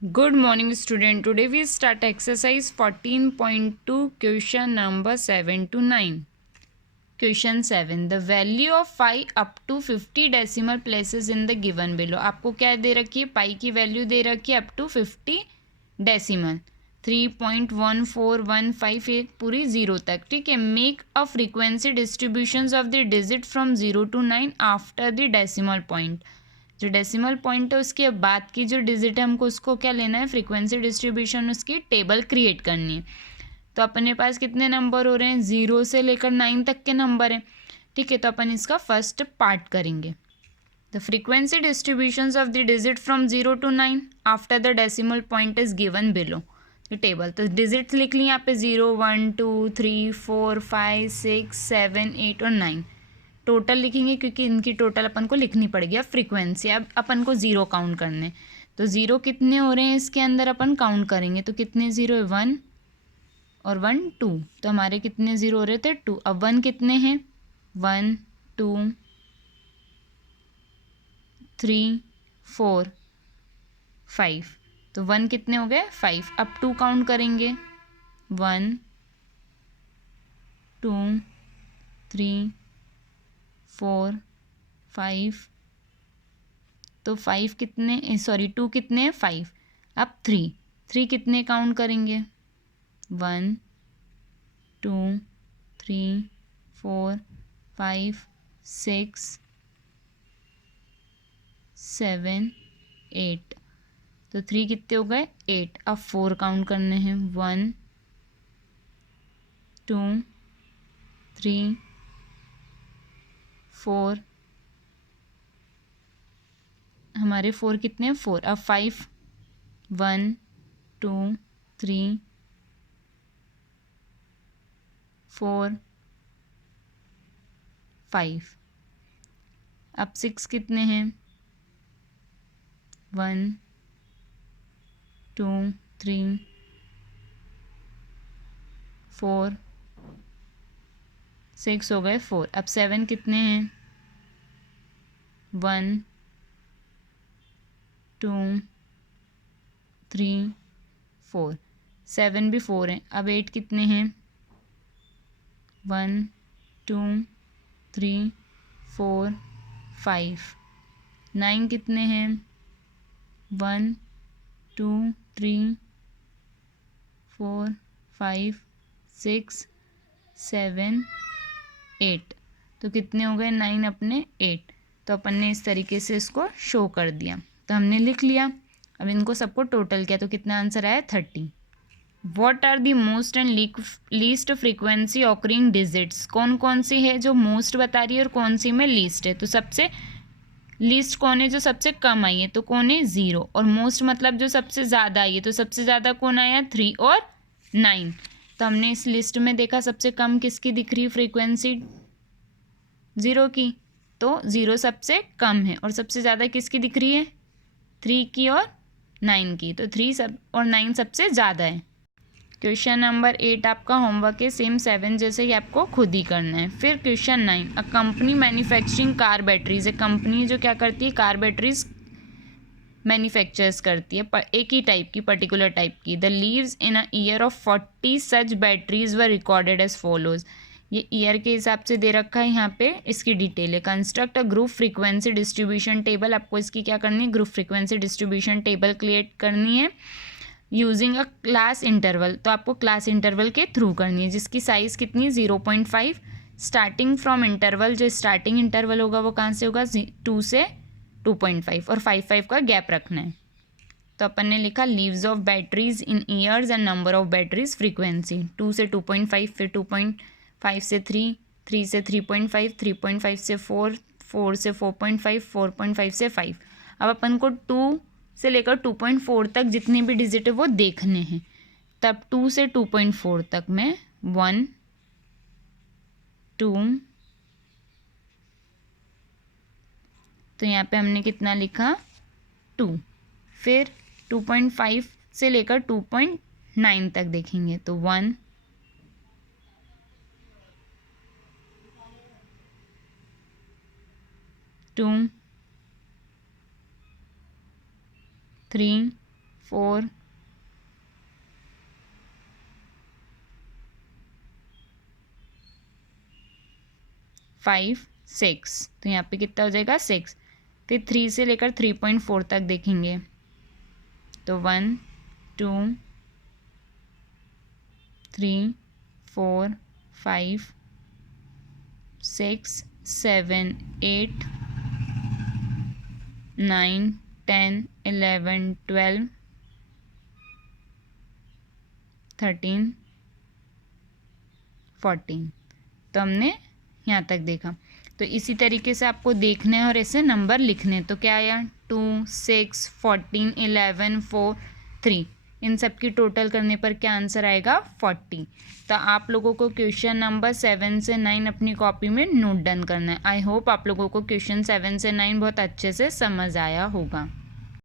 Good morning, student. Today we start exercise 14.2, question number 7 to 9. Question 7. The value of phi up to 50 decimal places in the given below. आपको क्या दे रखी है? पाई की value दे रखी है up to 50 decimal 3.1415 एक पूरी जीरो तक. ठीक है. Make a frequency distributions of the digit from 0 to 9 after the decimal point. जो डेसिमल पॉइंट है उसके बाद की जो डिजिट है हमको उसको क्या लेना है, फ्रीक्वेंसी डिस्ट्रीब्यूशन उसकी टेबल क्रिएट करनी है. तो अपने पास कितने नंबर हो रहे हैं, 0 से लेकर 9 तक के नंबर हैं. ठीक है. तो अपन इसका फर्स्ट पार्ट करेंगे. The frequency distributions of the digit from 0 to 9 after the decimal point is given below table. तो डिजिट्स लिख ली यहाँ पे 0 1 2 3 4 5 6 7 8 और 9 टोटल लिखेंगे क्योंकि इनकी टोटल अपन को लिखनी पड़ेगी. अब फ्रीक्वेंसी अब अपन को ज़ीरो काउंट करने. तो ज़ीरो कितने हो रहे हैं इसके अंदर अपन काउंट करेंगे. तो कितने ज़ीरो है, 1 और 1 2. तो हमारे कितने ज़ीरो हो रहे थे, 2. अब 1 कितने हैं, 1 2 3 4 5. तो 1 कितने हो गए, 5. अब 2 काउंट करेंगे, 1 2 3 4 5. तो 5 कितने, सॉरी 2 कितने हैं, 5. अब 3 कितने काउंट करेंगे, 1 2 3 4 5 6 7 8. तो 3 कितने हो गए, 8. अब 4 काउंट करने हैं, 1 2 3 4. हमारे 4 कितने हैं, 4. अब 5 1 2 3 4 5. अब 6 कितने हैं, 1 2 3 4 6 हो गए, 4. अब 7 कितने हैं, 1 2 3 4. 7 भी 4 हैं. अब 8 कितने हैं, 1 2 3 4 5. 9 कितने हैं, 1 2 3 4 5 6 7 8. तो कितने हो गए, 9 अपने 8. तो अपन ने इस तरीके से इसको शो कर दिया. तो हमने लिख लिया. अब इनको सबको टोटल किया तो कितना आंसर आया, 30. What are the most and least frequency occurring digits. कौन कौन सी है जो मोस्ट बता रही है और कौन सी में लीस्ट है. तो सबसे लीस्ट कौन है, जो सबसे कम आई है. तो कौन है, 0. और मोस्ट मतलब जो सबसे ज़्यादा आई है. तो सबसे ज़्यादा कौन आया, 3 और 9. तो हमने इस लिस्ट में देखा सबसे कम किसकी दिख रही है फ्रीक्वेंसी, 0 की. तो 0 सबसे कम है और सबसे ज़्यादा किसकी दिख रही है, 3 की और 9 की. तो 3 सब और 9 सबसे ज़्यादा है. क्वेश्चन नंबर 8 आपका होमवर्क है, सेम 7 जैसे ही आपको खुद ही करना है. फिर question 9, a company manufacturing car batteries. एक कंपनी जो क्या करती है, कार बैटरीज मैन्युफैक्चर्स करती है एक ही टाइप की, पर्टिकुलर टाइप की. The lives in a year of 40 such batteries were recorded as follows. ये ईयर के हिसाब से दे रखा है यहाँ पे. इसकी डिटेल है. Construct a group frequency distribution table. आपको इसकी क्या करनी है, group frequency distribution table create करनी है यूजिंग अ क्लास इंटरवल. तो आपको क्लास इंटरवल के थ्रू करनी है जिसकी साइज़ कितनी है, 0.5. स्टार्टिंग फ्रॉम इंटरवल, जो स्टार्टिंग इंटरवल होगा वो कहाँ से होगा, 2 से 2.5 और 5 का गैप रखना है. तो अपन ने लिखा leaves of batteries in years and number of batteries frequency. 2 से 2.5, फिर 2.5 से 3, 3 से 3.5, 3.5 से 4, 4 से 4.5, 4.5 से 5. अब अपन को 2 से लेकर 2.4 तक जितने भी डिजिट है वो देखने हैं. तब 2 से 2.4 तक में 1 2. तो यहाँ पे हमने कितना लिखा, 2. फिर 2.5 से लेकर 2.9 तक देखेंगे तो 1 2 3 4 5 6। तो यहाँ पे कितना हो जाएगा 6। फिर 3 से लेकर 3.4 तक देखेंगे तो 1 2 3 4 5 6 7 8 9 10 11 12 13 14। तो हमने यहाँ तक देखा। तो इसी तरीके से आपको देखना है और ऐसे नंबर लिखने हैं। तो क्या आया 2 6 14 11 4 3। इन सब की टोटल करने पर क्या आंसर आएगा 40। तो आप लोगों को क्वेश्चन नंबर 7 से 9 अपनी कॉपी में नोट डन करना है। आई होप आप लोगों को क्वेश्चन 7 से 9 बहुत अच्छे से समझ आया होगा।